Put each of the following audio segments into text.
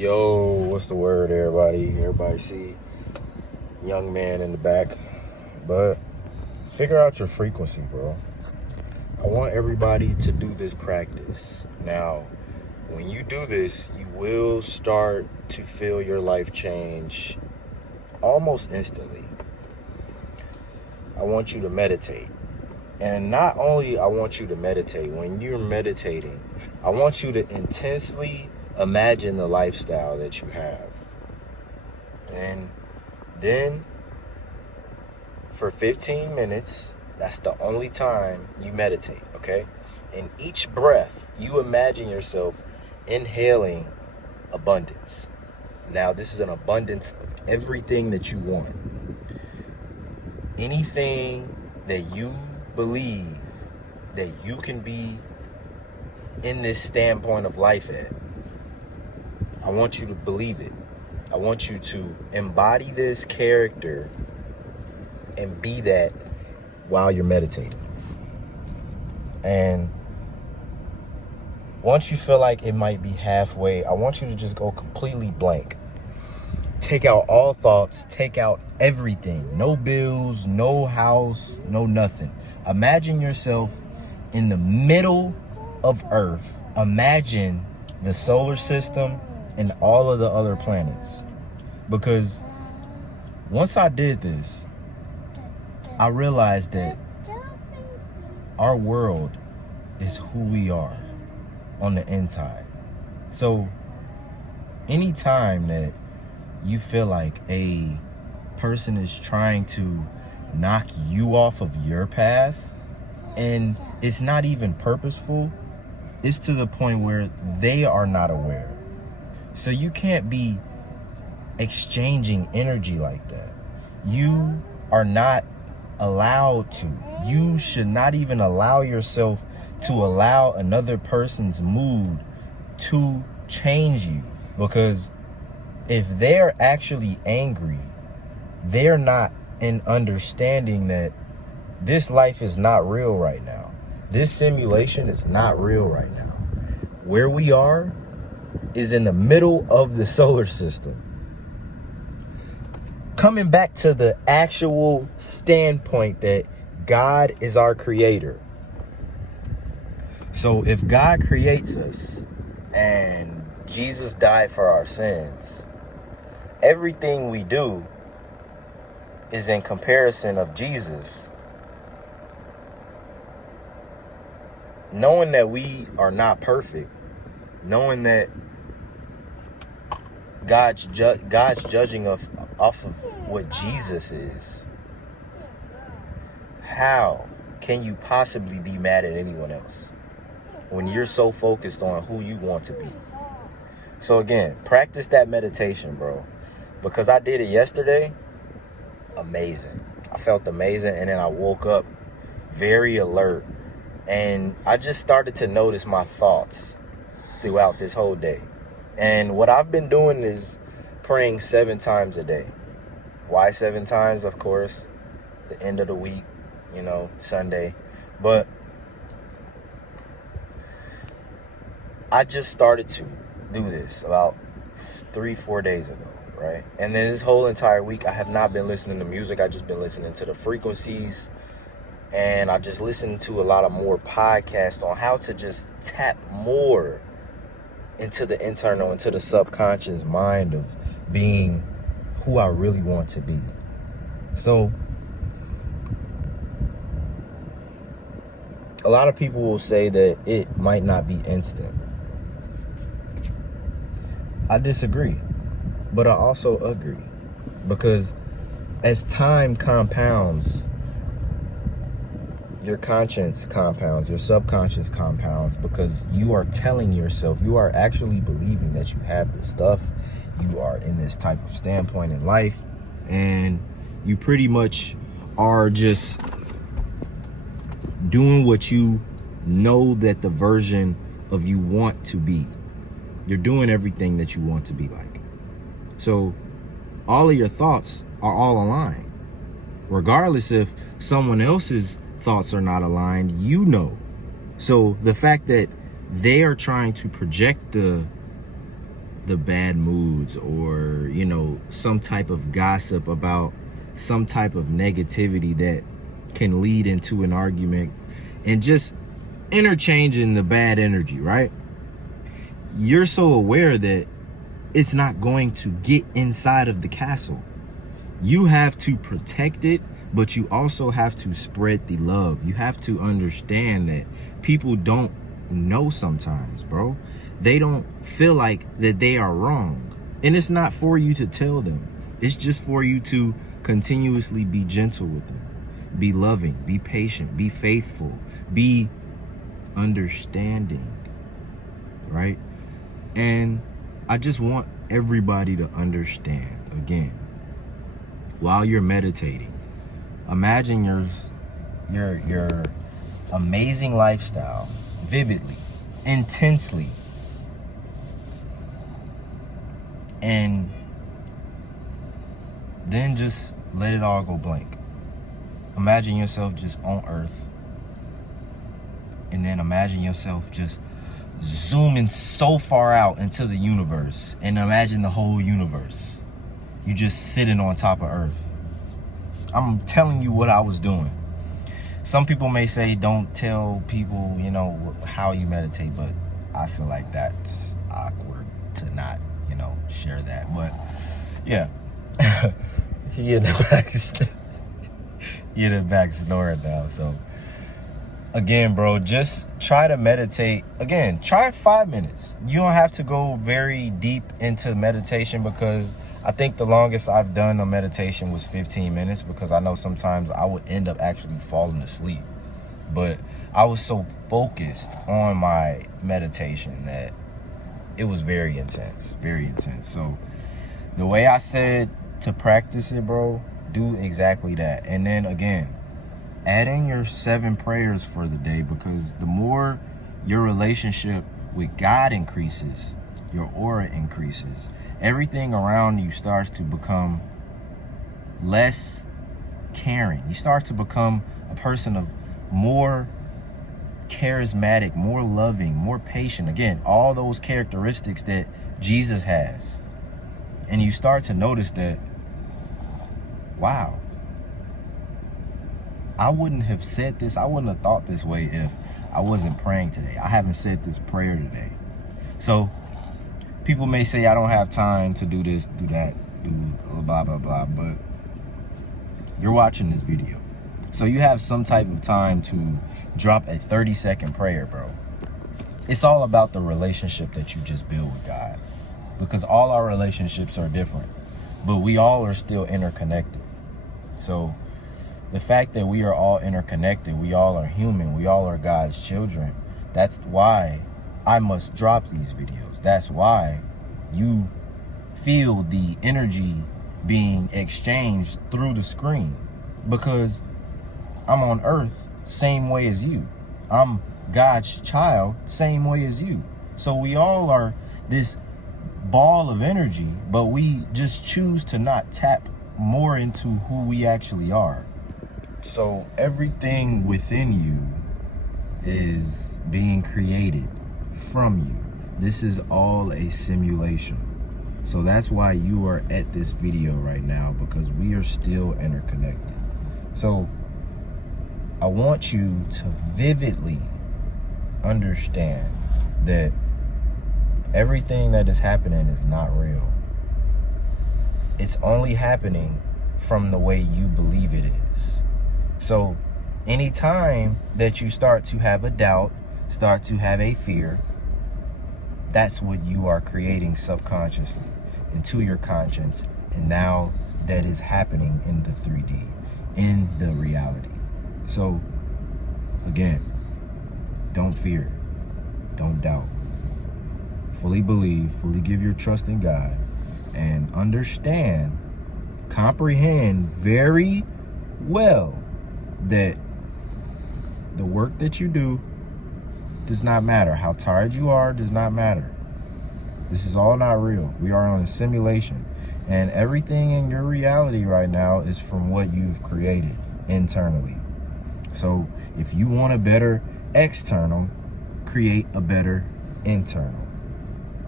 Yo, what's the word, everybody? Everybody see young man in the back. But figure out your frequency, bro. I want everybody to do this practice. Now, when you do this, you will start to feel your life change almost instantly. I want you to meditate. And not only I want you to meditate, when you're meditating, I want you to intensely imagine the lifestyle that you have. And then for 15 minutes, that's the only time you meditate, okay? In each breath, you imagine yourself inhaling abundance. Now, this is an abundance of everything that you want. Anything that you believe that you can be in this standpoint of life at, I want you to believe it. I want you to embody this character and be that while you're meditating. And once you feel like it might be halfway, I want you to just go completely blank. Take out all thoughts, take out everything. No bills, no house, no nothing. Imagine yourself in the middle of Earth. Imagine the solar system and all of the other planets. Because once I did this, I realized that our world is who we are on the inside. So anytime that you feel like a person is trying to knock you off of your path, and it's not even purposeful, it's to the point where they are not aware. So you can't be exchanging energy like that. You are not allowed to. You should not even allow yourself to allow another person's mood to change you. Because if they're actually angry, they're not in understanding that this life is not real right now. This simulation is not real right now. Where we are is in the middle of the solar system. Coming back to the actual standpoint that God is our creator. So if God creates us and Jesus died for our sins, everything we do is in comparison of Jesus. Knowing that we are not perfect, knowing that God's judging us off of what Jesus is, how can you possibly be mad at anyone else when you're so focused on who you want to be? So again, practice that meditation, bro. Because I did it yesterday. Amazing. I felt amazing. And then I woke up very alert. And I just started to notice my thoughts throughout this whole day. And what I've been doing is praying 7 times a day. Why 7 times? Of course, the end of the week, Sunday. But I just started to do this about 3-4 days ago, right? And then this whole entire week, I have not been listening to music. I've just been listening to the frequencies. And I just listened to a lot of more podcasts on how to just tap more into the internal, into the subconscious mind of being who I really want to be. So a lot of people will say that it might not be instant. I disagree, but I also agree, because as time compounds, your conscience compounds, your subconscious compounds, because you are telling yourself, you are actually believing that you have the stuff, you are in this type of standpoint in life, and you pretty much are just doing what you know that the version of you want to be. You're doing everything that you want to be like. So all of your thoughts are all aligned. Regardless if someone else's thoughts are not aligned, So the fact that they are trying to project the the bad moods, or, you know, some type of gossip about some type of negativity that can lead into an argument, and just interchanging the bad energy, right? You're so aware that it's not going to get inside of the castle. You have to protect it, but you also have to spread the love. You have to understand that people don't know sometimes, bro. They don't feel like that they are wrong. And it's not for you to tell them. It's just for you to continuously be gentle with them. Be loving, be patient, be faithful, be understanding, right? And I just want everybody to understand, again, while you're meditating, imagine your amazing lifestyle vividly, intensely, and then just let it all go blank. Imagine yourself just on Earth, and then imagine yourself just zooming so far out into the universe, and imagine the whole universe. You just sitting on top of Earth. I'm telling you what I was doing. Some people may say don't tell people, you know, how you meditate, but I feel like that's awkward to not, you know, share that. But yeah. He in the back snoring now. So again, bro, just try to meditate. Again, try 5 minutes. You don't have to go very deep into meditation, because I think the longest I've done a meditation was 15 minutes, because I know sometimes I would end up actually falling asleep. But I was so focused on my meditation that it was very intense, very intense. So the way I said to practice it, bro, do exactly that. And then again, add in your 7 prayers for the day, because the more your relationship with God increases, your aura increases. Everything around you starts to become less caring. You start to become a person of more charismatic, more loving, more patient. Again, all those characteristics that Jesus has. And you start to notice that, wow, I wouldn't have said this, I wouldn't have thought this way if I wasn't praying today. I haven't said this prayer today. So people may say I don't have time to do this, do that, do blah, blah, blah, but you're watching this video. So you have some type of time to drop a 30-second prayer, bro. It's all about the relationship that you just build with God, because all our relationships are different, but we all are still interconnected. So the fact that we are all interconnected, we all are human, we all are God's children, that's why I must drop these videos. That's why you feel the energy being exchanged through the screen, because I'm on Earth same way as you. I'm God's child same way as you. So we all are this ball of energy, but we just choose to not tap more into who we actually are. So everything within you is being created from you. This is all a simulation. So that's why you are at this video right now, because we are still interconnected. So I want you to vividly understand that everything that is happening is not real. It's only happening from the way you believe it is. So anytime that you start to have a doubt, start to have a fear, that's what you are creating subconsciously into your conscience. And now that is happening in the 3D, in the reality. So again, don't fear, don't doubt. Fully believe, fully give your trust in God, and understand, comprehend very well that the work that you do does not matter. How tired you are does not matter. This is all not real. We are on a simulation, and everything in your reality right now is from what you've created internally. So if you want a better external, create a better internal.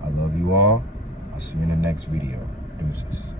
I love you all. I'll see you in the next video. Deuces.